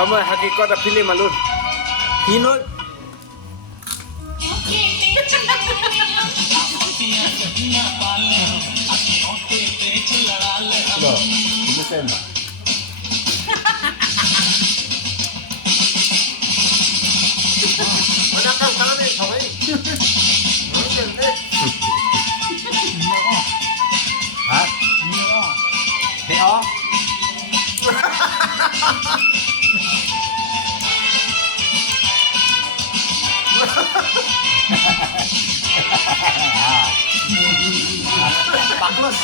Kamu hakikat ada film malun. Pinod. Lo, kumusta na? Mana kang kami, kaway. Ha? Teo? Baklos